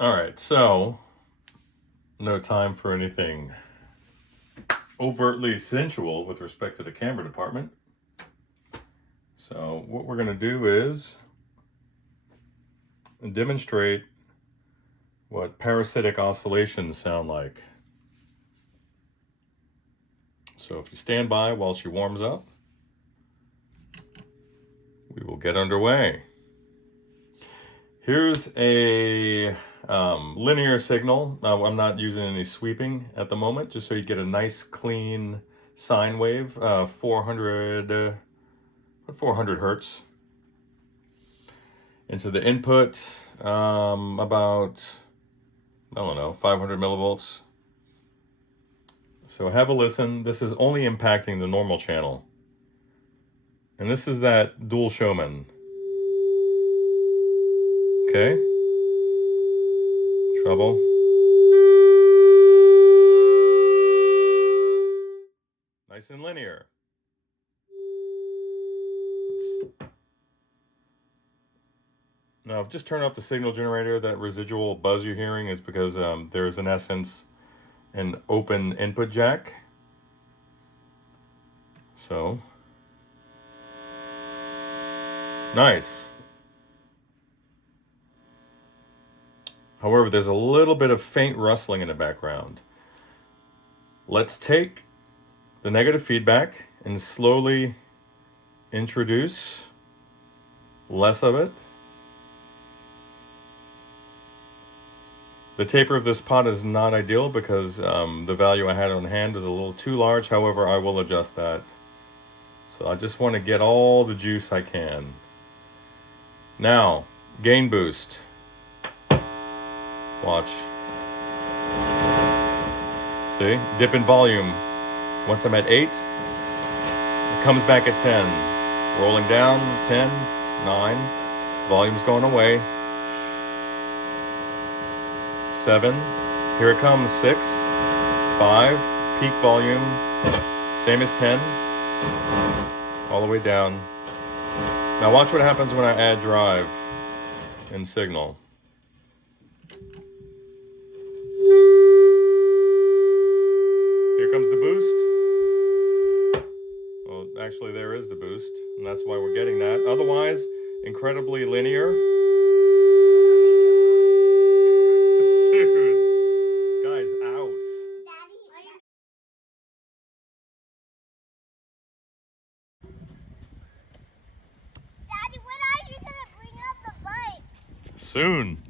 All right, so no time for anything overtly sensual with respect to the camera department. So what we're going to do is demonstrate what parasitic oscillations sound like. So if you stand by while she warms up, we will get underway. Here's a linear signal. I'm not using any sweeping at the moment, just so you get a nice clean sine wave, 400 hertz. Into the input, about, I don't know, 500 millivolts. So have a listen. This is only impacting the normal channel. And this is that dual showman. Okay. Treble. Nice and linear. Now, just turn off the signal generator. That residual buzz you're hearing is because there's, in essence, an open input jack. So, nice. However, there's a little bit of faint rustling in the background. Let's take the negative feedback and slowly introduce less of it. The taper of this pot is not ideal because the value I had on hand is a little too large. However, I will adjust that. So I just want to get all the juice I can. Now, gain boost. Watch. See? Dip in volume. Once I'm at 8, it comes back at 10. Rolling down, 10, 9. Volume's going away. 7. Here it comes. 6, 5. Peak volume. Same as 10. All the way down. Now watch what happens when I add drive and signal. Here comes the boost. Well, actually there is the boost, and that's why we're getting that. Otherwise, incredibly linear. Dude, guys, out. Daddy, when are you gonna bring out the bike? Soon.